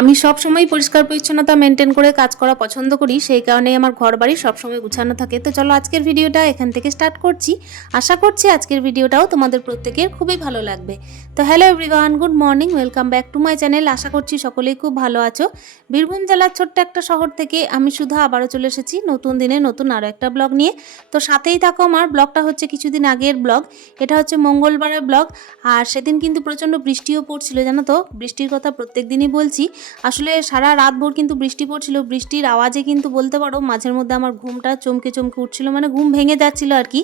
আমি সব সময় পরিষ্কার পরিচ্ছন্নতা মেনটেন করে কাজ করা পছন্দ করি, সেই কারণেই আমার ঘর বাড়ি সবসময় গুছানো থাকে। তো চলো আজকের ভিডিওটা এখান থেকে স্টার্ট করছি। আশা করছি আজকের ভিডিওটাও তোমাদের প্রত্যেকের খুবই ভালো লাগবে। তো hello everyone good morning welcome back to my channel আশা করছি সকলেই খুব ভালো আছো। বীরভূম জেলার ছোট্ট একটা শহর থেকে আমি শুধু আবারও চলে এসেছি নতুন দিনে নতুন আরও একটা ব্লগ নিয়ে। তো সাথেই থাকো আমার ব্লগটা হচ্ছে কিছুদিন আগের ব্লগ এটা হচ্ছে মঙ্গলবারের ব্লগ আর সেদিন কিন্তু প্রচণ্ড বৃষ্টিও পড়ছিল, জানো তো? বৃষ্টির কথা প্রত্যেক দিনই বলছি। আসলে সারা রাত ভোর কিন্তু বৃষ্টি পড়ছিল। বৃষ্টির আওয়াজে কিন্তু বলতে পারো মাঝের মধ্যে আমার ঘুমটা চমকে চমকে উঠছিল মানে ঘুম ভেঙে যাচ্ছিল আর কি।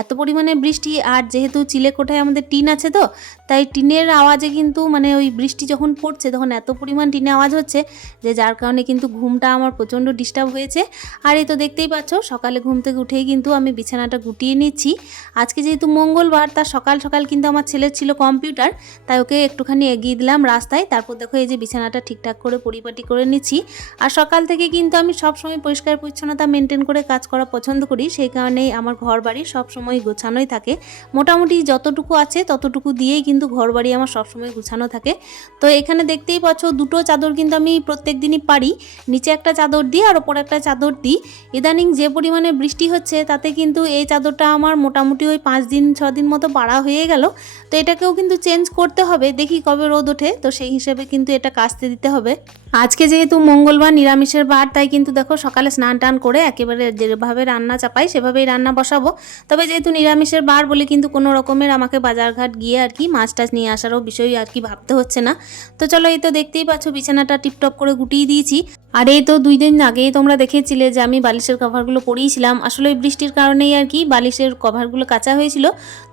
এত পরিমাণে বৃষ্টি আর যেহেতু চিলেকোঠায় আমাদের টিন আছে তো, তাই টিনের আওয়াজে কিন্তু মানে ওই বৃষ্টি যখন পড়ছে, তখন এত পরিমাণ টিনে আওয়াজ হচ্ছে যে যার কারণে কিন্তু ঘুমটা আমার প্রচণ্ড ডিস্টার্ব হয়েছে। আর এই তো দেখতেই পাচ্ছ, সকালে ঘুম থেকে উঠেই কিন্তু আমি বিছানাটা গুটিয়ে নিচ্ছি। আজকে যেহেতু মঙ্গলবার তার সকাল সকাল কিন্তু আমার ছেলের ছিল কম্পিউটার, তাই ওকে একটুখানি এগিয়ে দিলাম রাস্তায়। তারপর দেখো এই যে বিছানাটা ঠিকঠাক করে পরিপাটি করে নিচ্ছি। আর সকাল থেকে কিন্তু আমি সব সময় পরিষ্কার পরিচ্ছন্নতা মেনটেন করে কাজ করা পছন্দ করি। সেই কারণেই আমার ঘর বাড়ি সব সময় গোছানোই থাকে। মোটামুটি যতটুকু আছে ততটুকু দিয়েই কিন্তু ঘর বাড়ি আমার সবসময় গোছানো থাকে। তো এখানে দেখতেই পাচ্ছ দুটো চাদর কিন্তু আমি প্রত্যেক দিনই পারি নিচে একটা চাদর দিই আর ওপরে একটা চাদর দিই। ইদানিং যে পরিমাণে বৃষ্টি হচ্ছে তাতে কিন্তু এই চাদরটা আমার মোটামুটি ওই পাঁচ দিন, ছ দিন মতো পাড়া হয়ে গেল। তো এটাকেও কিন্তু চেঞ্জ করতে হবে। দেখি কবে রোদ ওঠে। তো সেই হিসেবে কিন্তু এটা কাচতে দিতে হবে। আজকে যেহেতু মঙ্গলবার নিরামিষের বার, তাই কিন্তু দেখো সকালে স্নান টান করে একেবারে যেভাবে রান্না চাপাই সেভাবেই রান্না বসাবো। তবে যেহেতু নিরামিষের বার বলে কিন্তু কোনো রকমের আমাকে বাজারঘাট গিয়ে আর কি মাছ টাছ নিয়ে আসারও বিষয় আর কি ভাবতে হচ্ছে না। তো চলো এই তো দেখতেই পাচ্ছ বিছানাটা টিপটপ করে গুটিয়ে দিয়েছি। আর এই তো দুই দিন আগেই তোমরা দেখেছিলে যে আমি বালিশের কভারগুলো পরিয়েছিলাম। আসলে বৃষ্টির কারণেই আর কি বালিশের কভারগুলো কাঁচা হয়েছিল,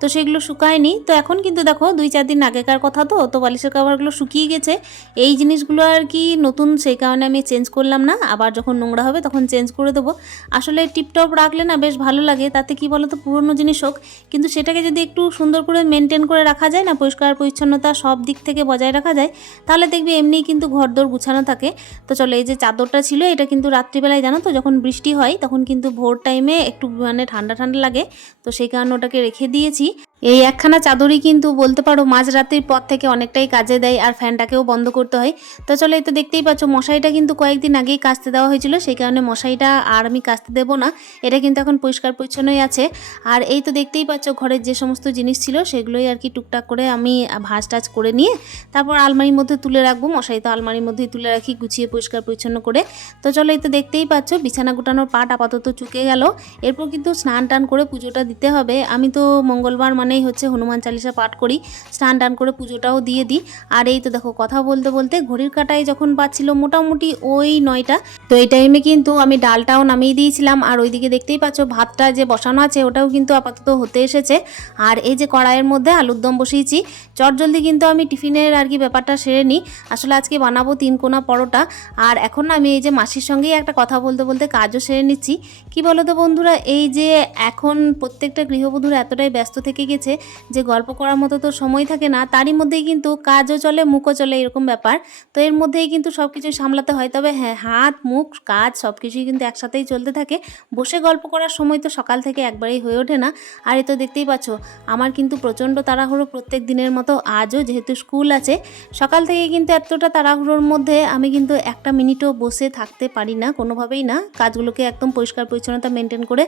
তো সেগুলো শুকায়নি। তো এখন কিন্তু দেখো দুই চার দিন আগেকার কথা তো তো বালিশের কভারগুলো শুকিয়ে গেছে। এই জিনিসগুলো আর কি নতুন, সেই কারণে আমি চেঞ্জ করলাম না। আবার যখন নোংরা হবে তখন চেঞ্জ করে দেবো। আসলে টিপটপ রাখলে না বেশ ভালো লাগে, তাতে কি বলো তো পুরনো জিনিস হোক। কিন্তু সেটাকে যদি একটু সুন্দর করে মেনটেন করে রাখা যায় না, পরিষ্কার পরিচ্ছন্নতা সব দিক থেকে বজায় রাখা যায়, তাহলে দেখবি এমনিই কিন্তু ঘরদোর গুছানো থাকে। তো চলো, এই যে চাদরটা ছিল, এটা কিন্তু রাত্রিবেলায় জানো তো, যখন বৃষ্টি হয়, তখন কিন্তু ভোর টাইমে একটু মানে ঠান্ডা ঠান্ডা লাগে। তো সেই কারণে ওটাকে রেখে দিয়েছি। এই একখানা চাদরই কিন্তু বলতে পারো মাঝরাত্রির পর থেকে অনেকটাই কাজে দেয় আর ফ্যানটাকেও বন্ধ করতে হয়। তো চলো এই তো দেখতেই পাচ্ছ, মশারিটা কিন্তু কয়েকদিন আগেই কাচতে দেওয়া হয়েছিল, সেই কারণে মশারিটা আর আমি কাচতে দেবো না। এটা কিন্তু এখন পরিষ্কার পরিচ্ছন্নই আছে। আর এই তো দেখতেই পাচ্ছ, ঘরের যে সমস্ত জিনিস ছিল সেগুলোই আর কি টুকটাক করে আমি ভাঁজ টাজ করে নিয়ে তারপর আলমারির মধ্যে তুলে রাখব। মশারি তো আলমারির মধ্যেই তুলে রাখি, গুছিয়ে পরিষ্কার পরিচ্ছন্ন করে। তো চলো এই তো দেখতেই পাচ্ছ, বিছানা গোটানোর পাট আপাতত চুকে গেল। এরপর কিন্তু স্নান টান করে পুজোটা দিতে হবে। আমি তো মঙ্গলবার মানেই হচ্ছে হনুমান চালিসা পাঠ করি, স্নান টান করে পুজোটাও দিয়ে দিই। আর এই তো দেখো কথা বলতে বলতে ঘড়ির কাটায় যখন পাচ্ছিল মোটামুটি ওই নয়টা, তো এই টাইমে কিন্তু আমি ডালটাও নামিয়ে দিয়েছিলাম। আর ওইদিকে দেখতেই পাচ্ছ ভাতটা যে বসানো আছে ওটাও কিন্তু আপাতত হতে এসেছে। আর এই যে কড়াইয়ের মধ্যে আলুর দম বসিয়েছি চটজলদি কিন্তু আমি টিফিনের আর কি ব্যাপারটা সেরে নিই। আসলে আজকে বানাবো তিন কোনা পরোটা। আর এখন আমি এই যে মাসির সঙ্গেই একটা কথা বলতে বলতে কাজও সেরে নিচ্ছি। কি বলো তো বন্ধুরা, এই যে এখন প্রত্যেকটা গৃহবধূরা এতটাই ব্যস্ত থেকে গেছে যে গল্প করার মতো তো সময় থাকে না, তারই মধ্যেই কিন্তু কাজও চলে, মুখও চলে এরকম ব্যাপার। তো এর মধ্যেই কিন্তু সব কিছু সামলাতে হয়। তবে হ্যাঁ হাত, মুখ, কাজ সব কিছুই কিন্তু একসাথেই চলতে থাকে। বসে গল্প করার সময় তো সকাল থেকে একবারেই হয়ে ওঠে না। আর এ তো দেখতেই পাচ্ছ, আমার কিন্তু প্রচণ্ড তাড়াহুড়ো প্রত্যেক দিনের মতো আজও যেহেতু স্কুল আছে, সকাল থেকে কিন্তু এতটা তাড়াহুড়োর মধ্যে আমি কিন্তু একটা মিনিটও বসে থাকতে পারি না, কোনোভাবেই না। কাজগুলোকে একদম পরিষ্কার পরিচ্ছন্নতা মেনটেন করে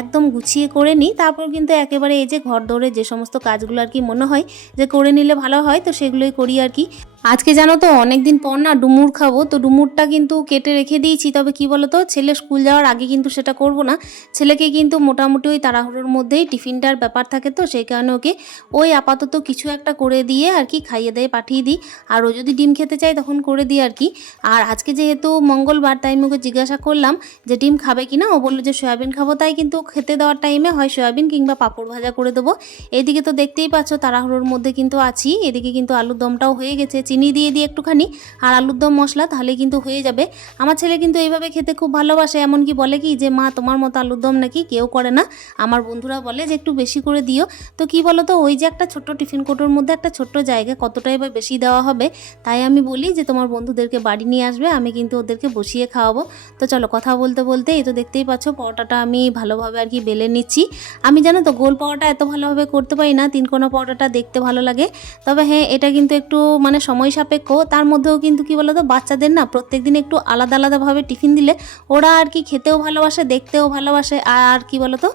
একদম গুছিয়ে করে নিই। তারপর কিন্তু একেবারে এই যে ঘর দৌড়ে যে সমস্ত কাজগুলো আর কি মনে হয় যে করে নিলে ভালো হয়, তো সেগুলোই করি আর কি। আজকে জানো তো, অনেকদিন পর না ডুমুর খাব, তো ডুমুরটা কিন্তু কেটে রেখে দিয়েছি। তবে কি বলো তো ছেলে স্কুল যাওয়ার আগে কিন্তু সেটা করব না। ছেলেকে কিন্তু মোটামুটি ওই তাড়াহুড়োর মধ্যেই টিফিনটার ব্যাপার থাকে তো, সেই কারণে ওকে ওই আপাতত কিছু একটা করে দিয়ে আর কি খাইয়ে দিয়ে পাঠিয়ে দিই। আর ও যদি ডিম খেতে চায় তখন করে দিই আর কি। আর আজকে যেহেতু মঙ্গলবার, তাই আমি ওকে জিজ্ঞাসা করলাম যে ডিম খাবে কি না? ও বলল যে সয়াবিন খাব, তাই কিন্তু খেতে দেওয়ার টাইমে হয় সয়াবিন কিংবা পাঁপড় ভাজা করে দেবো। এদিকে তো দেখতেই পাচ্ছ, তাড়াহুড়োর মধ্যে কিন্তু আছি। এদিকে কিন্তু আলুর দমটাও হয়ে গেছে চিনি দিয়ে দিই একটুখানি আর আলুর দম মশলা, তাহলে কিন্তু হয়ে যাবে। আমার ছেলে কিন্তু এইভাবে খেতে খুব ভালোবাসে, এমনকি বলে কি যে, মা, তোমার মতো আলুর দম নাকি কেউ করে না। আমার বন্ধুরা বলে যে, একটু বেশি করে দিও। তো কি বলো তো ওই যে একটা ছোট্ট টিফিন কোটোর মধ্যে একটা ছোট্ট জায়গা কতটাই বা বেশি দেওয়া হবে, তাই আমি বলি যে, তোমার বন্ধুদেরকে বাড়ি নিয়ে আসবে, আমি কিন্তু ওদেরকে বসিয়ে খাওয়াবো। তো চলো, কথা বলতে বলতে এই তো দেখতেই পাচ্ছ, পরোটাটা আমি ভালোভাবে আর কি বেলে নিচ্ছি। আমি জানো তো, গোল পরোটা এত ভালোভাবে করতে পারি না তিন কোনা পরোটাটা দেখতে ভালো লাগে। তবে হ্যাঁ এটা কিন্তু একটু মানে সময় সময় সাপেক্ষ, তার মধ্যেও কিন্তু কি বলতো, বাচ্চাদের না প্রত্যেক দিন একটু আলাদা আলাদাভাবে টিফিন দিলে ওরা আর কি খেতেও ভালোবাসে, দেখতেও ভালোবাসে, আর কি বলতো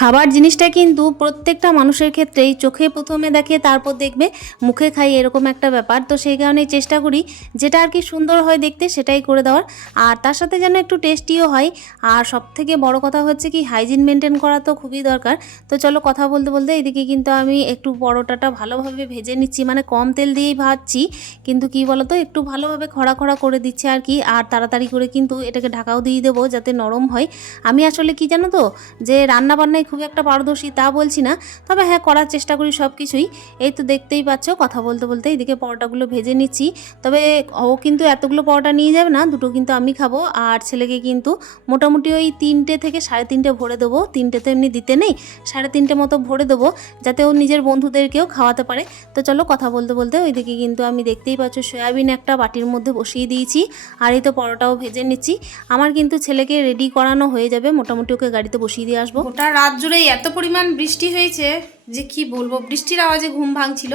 খাবার জিনিসটা কিন্তু প্রত্যেকটা মানুষের ক্ষেত্রেই চোখে প্রথমে দেখে তারপর দেখবে, মুখে খাই এরকম একটা ব্যাপার। তো সেই কারণেই চেষ্টা করি যেটা আর কি সুন্দর হয় দেখতে সেটাই করে দেওয়ার। আর তার সাথে যেন একটু টেস্টিও হয়। আর সব থেকে বড় কথা হচ্ছে কি হাইজিন মেনটেন করা তো খুবই দরকার। তো চলো কথা বলতে বলতে এদিকে কিন্তু আমি একটু পরোটাটা ভালোভাবে ভেজে নিচ্ছি। মানে কম তেল দিয়েই ভাজছি। কিন্তু কি বলতো, একটু ভালোভাবে খড়া খড়া করে দিচ্ছে আর কি। আর তাড়াতাড়ি করে কিন্তু এটাকে ঢাকাও দিয়ে দেবো যাতে নরম হয়। আমি আসলে কি জানো তো, যে রান্না বান্নায় খুব একটা পারদর্শী, তা বলছি না। তবে হ্যাঁ করার চেষ্টা করি সব কিছুই এই তো দেখতেই পাচ্ছ, কথা বলতে বলতে এদিকে পরোটাগুলো ভেজে নিচ্ছি। তবে ও কিন্তু এতগুলো পরোটা নিয়ে যাবে না, দুটো কিন্তু আমি খাব। আর ছেলেকে কিন্তু মোটামুটি ওই তিনটে থেকে সাড়ে তিনটে ভরে দেবো। তিনটে তো এমনি দিতে নেই, সাড়ে তিনটে মতো ভরে দেবো, যাতে ও নিজের বন্ধুদেরকেও খাওয়াতে পারে। তো চলো কথা বলতে বলতে ওইদিকে কিন্তু আমি দেখতেই পাচ্ছ, সয়াবিন একটা বাটির মধ্যে বসিয়ে দিয়েছি। আর এই তো পরোটাও ভেজে নিচ্ছি। আমার কিন্তু ছেলেকে রেডি করানো হয়ে যাবে, মোটামুটি ওকে গাড়িতে বসিয়ে দিয়ে আসব। ওটা রাত জুড়েই এত পরিমাণ বৃষ্টি হয়েছে যে কি বলব, বৃষ্টির আওয়াজে ঘুম ভাঙছিল।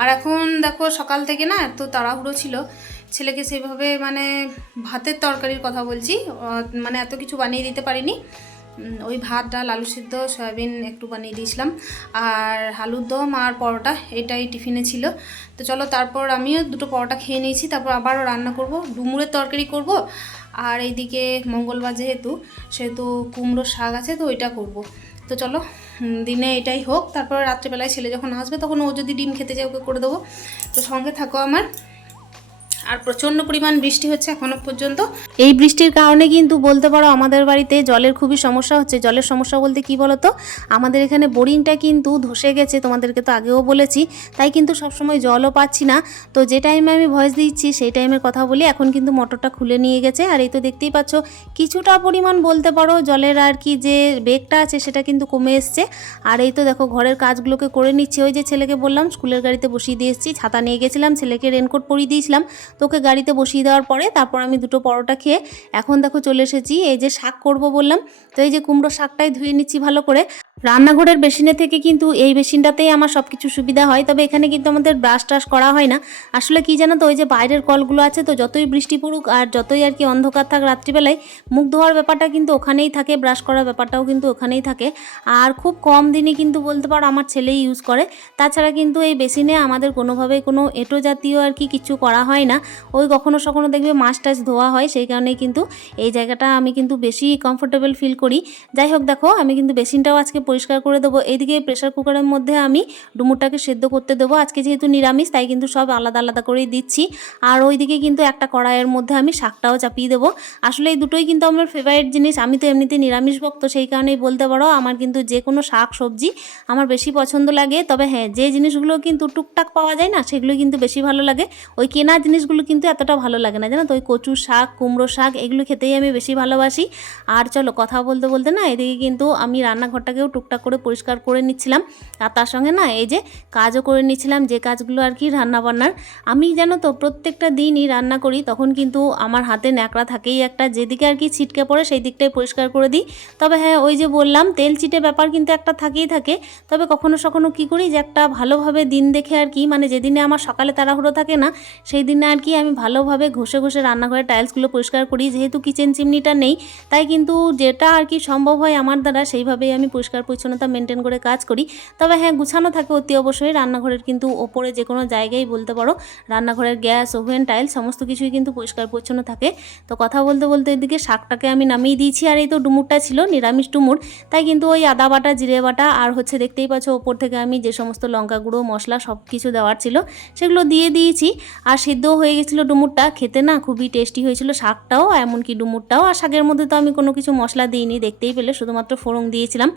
আর এখন দেখো সকাল থেকে না এত তাড়াহুড়ো ছিল। ছেলেকে সেভাবে মানে ভাতের তরকারির কথা বলছি মানে এত কিছু বানিয়ে দিতে পারিনি। ওই ভাত, ডাল, আলু সিদ্ধ, সয়াবিন একটু বানিয়ে দিয়েছিলাম। আর আলুর দম আর পরোটা এটাই টিফিনে ছিল। তো চলো তারপর আমিও দুটো পরোটা খেয়ে নিয়েছি, তারপর আবারও রান্না করব। ডুমুরের তরকারি করব। আর এইদিকে মঙ্গলবার যেহেতু, সেহেতু কুমড়ো শাক আছে তো ওইটা করব। তো চলো দিনে এটাই হোক। তারপর রাত্রেবেলায় ছেলে যখন আসবে, তখন ও যদি ডিম খেতে যায়, ওকে করে দেবো। তো সঙ্গে থাকো আমার। আর প্রচণ্ড পরিমাণ বৃষ্টি হচ্ছে এখনও পর্যন্ত। এই বৃষ্টির কারণে কিন্তু বলতে পারো আমাদের বাড়িতে জলের খুবই সমস্যা হচ্ছে। জলের সমস্যা বলতে কি বলতো আমাদের এখানে বোরিংটা কিন্তু ধসে গেছে, তোমাদেরকে তো আগেও বলেছি। তাই কিন্তু সবসময় জলও পাচ্ছি না। তো যে টাইমে আমি ভয়েস দিচ্ছি, সেই টাইমের কথা বলি। এখন কিন্তু মোটরটা খুলে নিয়ে গেছে। আর এই তো দেখতেই পাচ্ছ, কিছুটা পরিমাণ বলতে পারো জলের আর কি যে বেগটা আছে, সেটা কিন্তু কমে এসছে। আর এই তো দেখো, ঘরের কাজগুলোকে করে নিচ্ছি। ওই যে ছেলেকে বললাম, স্কুলের গাড়িতে বসিয়ে দিয়ে এসেছি। ছাতা নিয়ে গেছিলাম, ছেলেকে রেনকোট পরিয়ে দিয়েছিলাম। তোকে গাড়িতে বসিয়ে দেওয়ার পরে তারপর আমি দুটো পরোটা খেয়ে এখন দেখো চলে এসেছি। এই যে শাক করব বললাম, তো এই যে কুমড়ো শাকটাই ধুয়ে নিচ্ছি ভালো করে। রান্নাঘরের বেসিনে থেকে কিন্তু এই বেসিনটাতেই আমার সব কিছু সুবিধা হয়, তবে এখানে কিন্তু আমাদের ব্রাশ টাশ করা হয় না। আসলে কি জানো তো, ওই যে বাইরের কলগুলো আছে তো, যতই বৃষ্টি পড়ুক আর যতই আর কি অন্ধকার থাক রাত্রিবেলায়, মুখ ধোয়ার ব্যাপারটা কিন্তু ওখানেই থাকে ব্রাশ করার ব্যাপারটাও কিন্তু ওখানেই থাকে। আর খুব কম দিনই কিন্তু বলতে পারো আমার ছেলেই ইউজ করে। তাছাড়া কিন্তু এই বেসিনে আমাদের কোনোভাবেই কোনো এটো জাতীয় আর কি কিছু করা হয় না। ওই কখনো সখনো দেখবে মাছ টাছ ধোয়া হয়, সেই কারণেই কিন্তু এই জায়গাটা আমি কিন্তু বেশি কমফোর্টেবল ফিল করি। যাই হোক দেখো, আমি কিন্তু বেসিনটাও আজকে পরিষ্কার করে দেবো। এইদিকে প্রেশার কুকারের মধ্যে আমি ডুমুরটাকে সেদ্ধ করতে দেবো। আজকে যেহেতু নিরামিষ, তাই কিন্তু সব আলাদা আলাদা করেই দিচ্ছি। আর ওইদিকে কিন্তু একটা কড়াইয়ের মধ্যে আমি শাকটাও চাপিয়ে দেবো। আসলে এই দুটোই কিন্তু আমার ফেভারিট জিনিস। আমি তো এমনিতে নিরামিষ ভক্ত, সেই কারণেই বলতে পারো, আমার কিন্তু যে কোনো শাক, সবজি আমার বেশি পছন্দ লাগে। তবে হ্যাঁ যে জিনিসগুলো কিন্তু টুকটাক পাওয়া যায় না, সেগুলো কিন্তু বেশি ভালো লাগে। ওই কেনা জিনিসগুলো কিন্তু এতটা ভালো লাগে না, জানো তো? ওই কচু শাক, কুমড়ো শাক, এগুলো খেতেই আমি বেশি ভালোবাসি। আর চলো কথা বলতে বলতে না, এদিকে কিন্তু আমি রান্নাঘরটাকেও টুকটাক করে পরিষ্কার করে নিচ্ছিলাম। আর তার সঙ্গে না এই যে কাজও করে নিচ্ছিলাম, যে কাজগুলো আর কি রান্না বান্নার আমি জানো তো প্রত্যেকটা দিনই রান্না করি, তখন কিন্তু আমার হাতে ন্যাকড়া থাকেই একটা। যেদিকে আর কি ছিটকে পড়ে সেই দিকটাই পরিষ্কার করে দিই। তবে হ্যাঁ ওই যে বললাম, তেল চিটে ব্যাপার কিন্তু একটা থাকেই থাকে। তবে কখনো সখনো কী করি যে একটা ভালোভাবে দিন দেখে আর কি মানে যেদিনে আমার সকালে তাড়াহুড়ো থাকে না, সেই দিনে আর কি আমি ভালোভাবে ঘষে ঘষে রান্নাঘরের টাইলসগুলো পরিষ্কার করি। যেহেতু কিচেন চিমনিটা নেই, তাই কিন্তু যেটা আর কি সম্ভব হয় আমার দ্বারা, সেইভাবেই আমি পরিষ্কার পরিচ্ছন্নতা মেনটেন করে কাজ করি। তবে হ্যাঁ গুছানো থাকে অতি অবশ্যই। রান্নাঘরের কিন্তু ওপরে যে কোনো জায়গায় বলতে পারো, রান্নাঘরের গ্যাস, ওভেন টাইল সমস্ত কিছুই কিন্তু পরিষ্কার পরিচ্ছন্ন থাকে। তো কথা বলতে বলতে এদিকে শাকটাকে আমি নামিয়ে দিয়েছি, আর এই তো ডুমুরটা ছিল, নিরামিষ ডুমুর। তাই কিন্তু ওই আদা বাটা, জিরে বাটা, আর হচ্ছে দেখতেই পাচ্ছ ওপর থেকে আমি যে সমস্ত লঙ্কা গুঁড়ো, মশলা সব কিছু দেওয়ার ছিল, সেগুলো দিয়ে দিয়েছি। আর সিদ্ধও হয়ে গেছিল ডুমুরটা। খেতে না খুবই টেস্টি হয়েছিল শাকটাও এমনকি ডুমুরটাও। আর শাকের মধ্যে তো আমি কোনো কিছু মশলা দিইনি, দেখতেই পেলে। শুধুমাত্র ফোড়ন দিয়েছিলাম।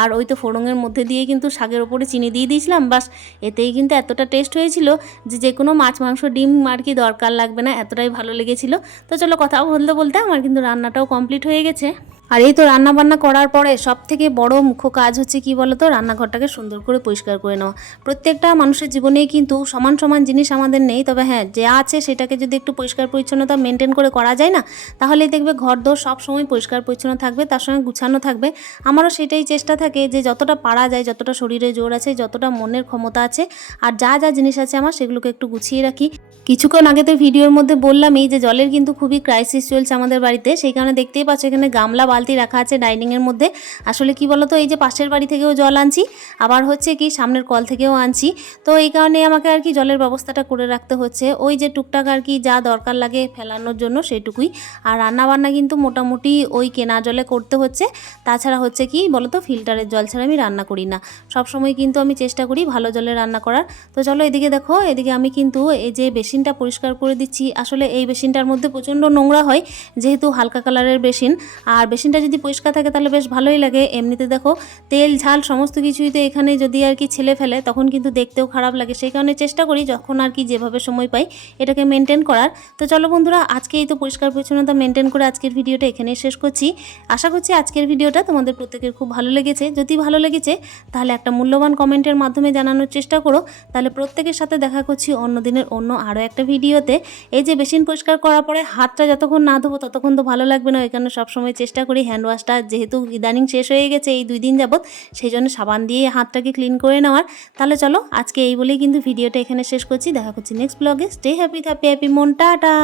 আর ওই তো ফোড়ঙের মধ্যে দিয়ে কিন্তু শাকের ওপরে চিনি দিয়ে দিয়েছিলাম। বাস এতেই কিন্তু এতটা টেস্ট হয়েছিল যে যে কোনো মাছ, মাংস, ডিম আর কি দরকার লাগবে না, এতটাই ভালো লেগেছিল। তো চলো কথা বলতে বলতে আমার কিন্তু রান্নাটাও কমপ্লিট হয়ে গেছে। আর এই তো রান্না বান্না করার পরে সব থেকে বড় মুখ্য কাজ হচ্ছে কি বলতো? রান্নাঘরটাকে সুন্দর করে পরিষ্কার করে নেওয়া। প্রত্যেকটা মানুষের জীবনেই কিন্তু সমান সমান জিনিস আমাদের নেই। তবে হ্যাঁ যা আছে সেটাকে যদি একটু পরিষ্কার পরিচ্ছন্নতা মেনটেন করে করা যায় না, তাহলেই দেখবে ঘর দোর সব সময় পরিষ্কার পরিচ্ছন্ন থাকবে, তার সঙ্গে গুছানো থাকবে। আমারও সেটাই চেষ্টা থাকে যে যতটা পারা যায়, যতটা শরীরে জোর আছে, যতটা মনের ক্ষমতা আছে, আর যা যা জিনিস আছে আমার সেগুলোকে একটু গুছিয়ে রাখি। কিছুক্ষণ আগে তো ভিডিওর মধ্যে বললামই যে জলের কিন্তু খুবই ক্রাইসিস চলছে আমাদের বাড়িতে। সেই কারণে দেখতেই পাচ্ছ এখানে গামলা, বালতি রাখা আছে ডাইনিংয়ের মধ্যে। আসলে কি বলতো, এই যে পাশের বাড়ি থেকেও জল আনছি, আবার হচ্ছে কি সামনের কল থেকেও আনছি। তো এই কারণে আমাকে আর কি জলের ব্যবস্থাটা করে রাখতে হচ্ছে। ওই যে টুকটাক আর কি যা দরকার লাগে ফেলানোর জন্য সেটুকুই। আর রান্না বান্না কিন্তু মোটামুটি ওই কেনা জলে করতে হচ্ছে। তাছাড়া হচ্ছে কি বলতো ফিল্টারের জল ছাড়া আমি রান্না করি না। সব সময় কিন্তু আমি চেষ্টা করি ভালো জলে রান্না করার। তো চলো এদিকে দেখো, এদিকে আমি কিন্তু এই যে বেসিনটা পরিষ্কার করে দিচ্ছি। আসলে এই বেসিনটার মধ্যে প্রচণ্ড নোংরা হয়, যেহেতু হালকা কালারের বেসিন। আর বেসিনটা যদি পরিষ্কার থাকে তাহলে বেশ ভালোই লাগে। এমনিতে দেখো, তেল, ঝাল সমস্ত কিছুই তো এখানে যদি আর কি ছেলে ফেলে, তখন কিন্তু দেখতেও খারাপ লাগে। সেই কারণে চেষ্টা করি যখন আর কি যেভাবে সময় পাই এটাকে মেনটেন করার। তো চলো বন্ধুরা, আজকে এই তো পরিষ্কার পরিচ্ছন্নতা মেনটেন করে আজকের ভিডিওটা এখানেই শেষ করছি। আশা করছি আজকের ভিডিওটা তোমাদের প্রত্যেকের খুব ভালো লেগেছে। যদি ভালো লেগেছে, তাহলে একটা মূল্যবান কমেন্টের মাধ্যমে জানানোর চেষ্টা করো। তাহলে প্রত্যেকের সাথে দেখা করছি অন্য দিনের অন্য আরও একটা ভিডিওতে এই যে বেসিন পরিষ্কার করার পরে হাতটা যতক্ষণ না ধোবো ততক্ষণ তো ভালো লাগবে না, ওই কারণে সবসময় চেষ্টা করি হ্যান্ড ওয়াশটা যেহেতু ইদানিং শেষ হয়ে গেছে এই দুই দিন যাবৎ, সেই জন্য সাবান দিয়ে হাতটাকে ক্লিন করে নেওয়ার। তাহলে চলো আজকে এই বলেই কিন্তু ভিডিওটা এখানে শেষ করছি, দেখা করছি নেক্সট ব্লগে স্টে হ্যাপি হ্যাপি হ্যাপি মন, টাটা!